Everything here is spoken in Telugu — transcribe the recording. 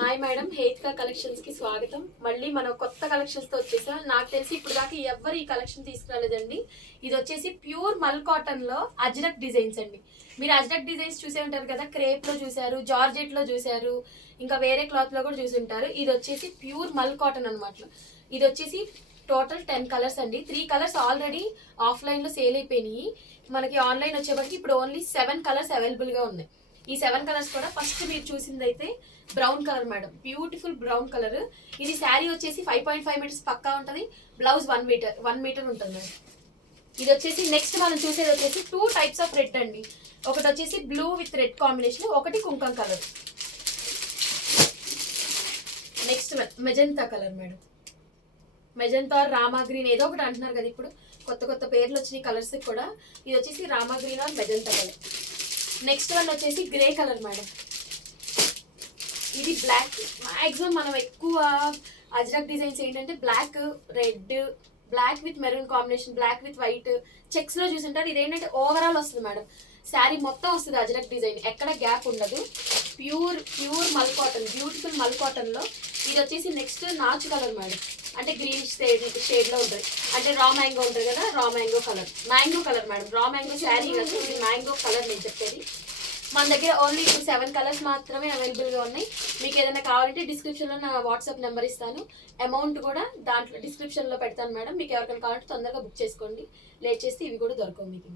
హాయ్ మేడం, హేత్కా కలెక్షన్స్ కి స్వాగతం. మళ్ళీ మనం కొత్త కలెక్షన్స్ తో వచ్చేసాం. నాకు తెలిసి ఇప్పుడు దాకా ఎవరు ఈ కలెక్షన్ తీసుకురాలేదండి. ఇది వచ్చేసి ప్యూర్ మల్ కాటన్ లో అజ్రక్ డిజైన్స్ అండి. మీరు అజ్రక్ డిజైన్స్ చూసే ఉంటారు కదా, క్రేప్ లో చూసారు, జార్జెట్ లో చూసారు, ఇంకా వేరే క్లాత్ లో కూడా చూసి ఉంటారు. ఇది వచ్చేసి ప్యూర్ మల్ కాటన్ అనమాట. ఇది వచ్చేసి టోటల్ 10 కలర్స్ అండి. 3 కలర్స్ ఆల్రెడీ ఆఫ్లైన్ లో సేల్ అయిపోయినాయి. మనకి ఆన్లైన్ వచ్చేప్పటికి ఇప్పుడు ఓన్లీ 7 కలర్స్ అవైలబుల్ గా ఉన్నాయి. ఈ 7 కలర్స్ కూడా ఫస్ట్ మీరు చూసింది అయితే brown colour madam, beautiful brown colour. ఇది శారీ వచ్చేసి 5.5 మీటర్స్ పక్కా ఉంటుంది. బ్లౌజ్ 1 మీటర్ ఉంటుంది మేడం. ఇది వచ్చేసి నెక్స్ట్ మనం చూసేది వచ్చేసి 2 టైప్స్ ఆఫ్ రెడ్ అండి. ఒకటి వచ్చేసి బ్లూ విత్ రెడ్ కాంబినేషన్, ఒకటి కుంకం colour. Next magenta colour madam. Magenta రామా గ్రీన్ ఏదో ఒకటి అంటున్నారు కదా, ఇప్పుడు కొత్త కొత్త పేర్లు వచ్చినాయి కలర్స్ కూడా. ఇది వచ్చేసి Rama green or magenta colour. Next one వచ్చేసి గ్రే కలర్ మేడం. ఇది బ్లాక్. మాక్సిమం మనం ఎక్కువ అజ్రక్ డిజైన్స్ ఏంటంటే black, red, black with maroon combination, black with white checks లో చూసింటారు. ఇదేంటంటే ఓవరాల్ వస్తుంది మేడం, శారీ మొత్తం వస్తుంది అజ్రక్ డిజైన్, ఎక్కడ గ్యాప్ ఉండదు. Pure mul cotton, beautiful mul cotton లో. ఇది వచ్చేసి నెక్స్ట్ నాచు కలర్ మేడం, అంటే గ్రీన్ షేడ్ లో ఉంటుంది. అంటే రా మ్యాంగో ఉంటుంది కదా, raw mango colour madam. Raw mango sari కాదు, ఇది మ్యాంగో కలర్ నేను చెప్పేది. మన దగ్గర ఓన్లీ 7 కలర్స్ మాత్రమే అవైలబుల్ గా ఉన్నాయి. మీకు ఏదైనా కావాలంటే డిస్క్రిప్షన్ లో నా వాట్సాప్ నెంబర్ ఇస్తాను. అమౌంట్ కూడా దాంట్లో డిస్క్రిప్షన్ లో పెడతాను మేడం. మీకు ఎవరికైనా కావాలంటే తొందరగా బుక్ చేసుకోండి. లేట్ చేస్తే ఇవి కూడా దొరకవు మీకు.